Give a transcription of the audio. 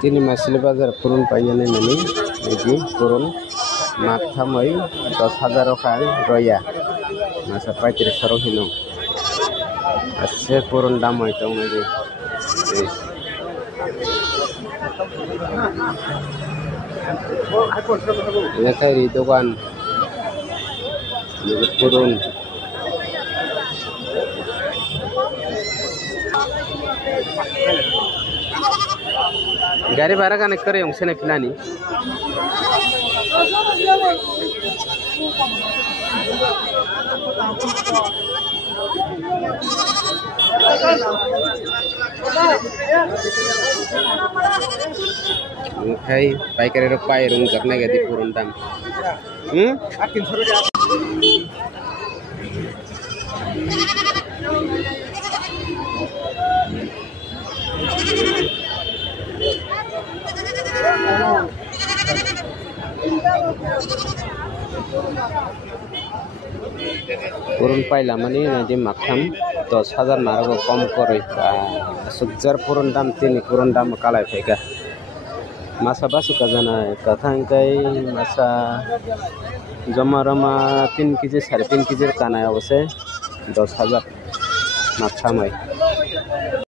Ini masih bazar purun payane nani ini purun mathamai 10,000 kan roya masa pakai serong hino asal purun damai tong lagi ini kayak itu kan ini purun गाड़ी भाड़ा connect करे हमसे नहीं फिलानी खाई पाइकर पाए room करने गए थे पूर्ण time Purun paila mani nanti makan 10,000 narago kom kori sukjar purun dam tini purun dam kalai pega masa basu kazana kathang kai masa jama rama 3 kg 3.5 kg kana awase 10,000 machamai